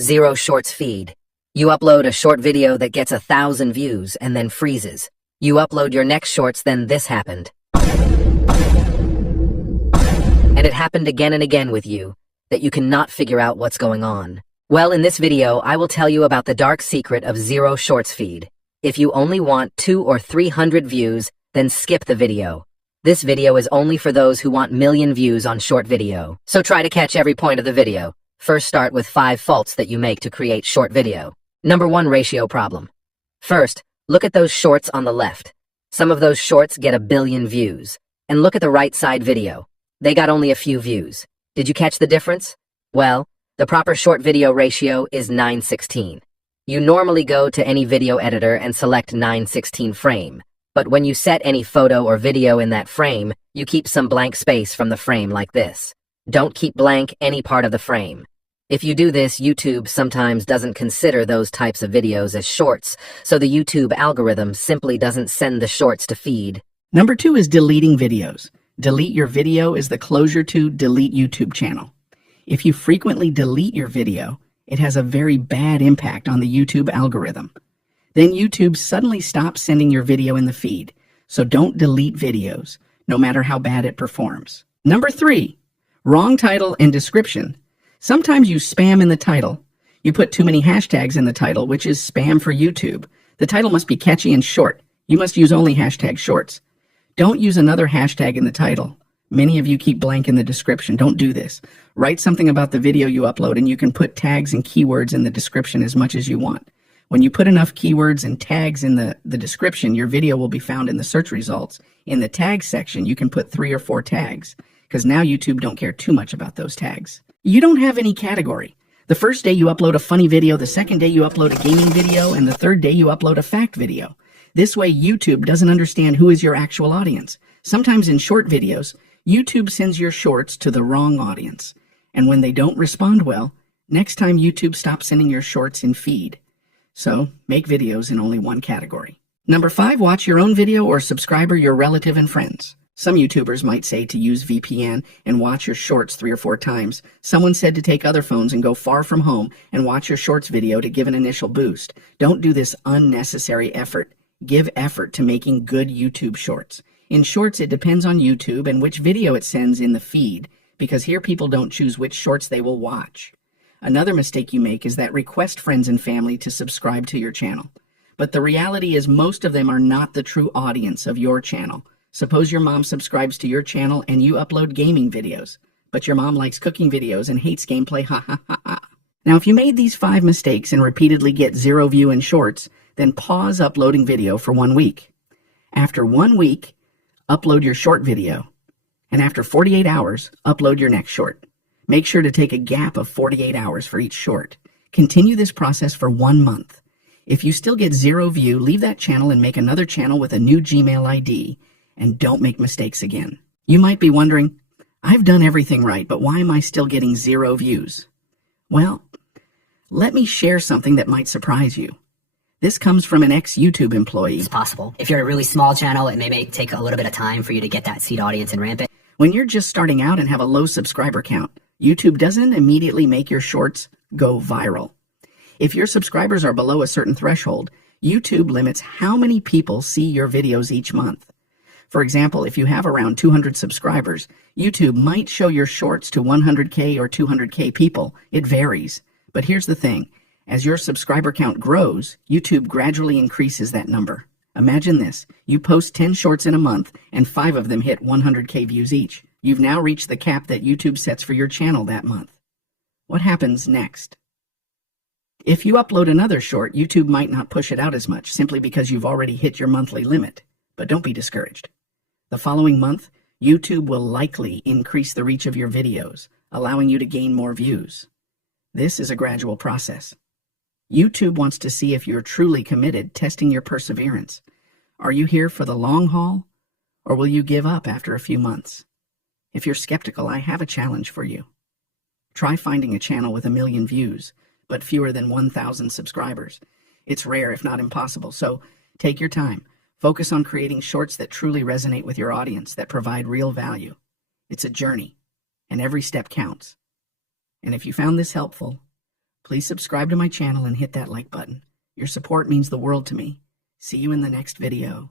Zero Shorts feed. You upload a short video that gets 1,000 views and then freezes. You upload your next shorts, then this happened. And it happened again and again with you, that you cannot figure out what's going on. Well, in this video, I will tell you about the dark secret of Zero Shorts feed. If you only want 200 or 300 views, then skip the video. This video is only for those who want million views on short video. So try to catch every point of the video. First, start with 5 faults that you make to create short video. Number 1, ratio problem. First, look at those shorts on the left. Some of those shorts get 1 billion views. And look at the right side video. They got only a few views. Did you catch the difference? Well, the proper short video ratio is 9:16. You normally go to any video editor and select 9:16 frame. But when you set any photo or video in that frame, you keep some blank space from the frame like this. Don't keep blank any part of the frame. If you do this, YouTube sometimes doesn't consider those types of videos as shorts, so the YouTube algorithm simply doesn't send the shorts to feed. Number 2 is deleting videos. Delete your video is the closure to delete YouTube channel. If you frequently delete your video, it has a very bad impact on the YouTube algorithm. Then YouTube suddenly stops sending your video in the feed, so don't delete videos, no matter how bad it performs. Number 3, wrong title and description. Sometimes you spam in the title. You put too many hashtags in the title, which is spam for YouTube. The title must be catchy and short. You must use only hashtag shorts. Don't use another hashtag in the title. Many of you keep blank in the description. Don't do this. Write something about the video you upload, and you can put tags and keywords in the description as much as you want. When you put enough keywords and tags in the description, your video will be found in the search results. In the tags section, you can put 3 or 4 tags, because now YouTube don't care too much about those tags. You don't have any category. The first day you upload a funny video, the second day you upload a gaming video, and the third day you upload a fact video. This way, YouTube doesn't understand who is your actual audience. Sometimes in short videos, YouTube sends your shorts to the wrong audience. And when they don't respond well, next time YouTube stops sending your shorts in feed. So, make videos in only one category. Number 5, watch your own video or subscriber your relative and friends. Some YouTubers might say to use VPN and watch your shorts 3 or 4 times. Someone said to take other phones and go far from home and watch your shorts video to give an initial boost. Don't do this unnecessary effort. Give effort to making good YouTube shorts. In shorts, it depends on YouTube and which video it sends in the feed, because here people don't choose which shorts they will watch. Another mistake you make is that request friends and family to subscribe to your channel. But the reality is most of them are not the true audience of your channel. Suppose your mom subscribes to your channel and you upload gaming videos, but your mom likes cooking videos and hates gameplay, ha ha ha ha. Now, if you made these 5 mistakes and repeatedly get 0 view in shorts, then pause uploading video for 1 week. After 1 week, upload your short video, and after 48 hours, upload your next short. Make sure to take a gap of 48 hours for each short. Continue this process for 1 month. If you still get 0 view, leave that channel and make another channel with a new Gmail ID, and don't make mistakes again. You might be wondering, I've done everything right, but why am I still getting 0 views? Well, let me share something that might surprise you. This comes from an ex-YouTube employee. It's possible. If you're a really small channel, it may take a little bit of time for you to get that seed audience and ramp it. When you're just starting out and have a low subscriber count, YouTube doesn't immediately make your shorts go viral. If your subscribers are below a certain threshold, YouTube limits how many people see your videos each month. For example, if you have around 200 subscribers, YouTube might show your shorts to 100K or 200K people. It varies. But here's the thing. As your subscriber count grows, YouTube gradually increases that number. Imagine this. You post 10 shorts in a month, and 5 of them hit 100K views each. You've now reached the cap that YouTube sets for your channel that month. What happens next? If you upload another short, YouTube might not push it out as much, simply because you've already hit your monthly limit. But don't be discouraged. The following month, YouTube will likely increase the reach of your videos, allowing you to gain more views. This is a gradual process. YouTube wants to see if you're truly committed, testing your perseverance. Are you here for the long haul, or will you give up after a few months? If you're skeptical, I have a challenge for you. Try finding a channel with 1 million views, but fewer than 1,000 subscribers. It's rare, if not impossible, so take your time. Focus on creating shorts that truly resonate with your audience, that provide real value. It's a journey, and every step counts. And if you found this helpful, Please subscribe to my channel and hit that like button. Your support means the world to me. See you in the next video.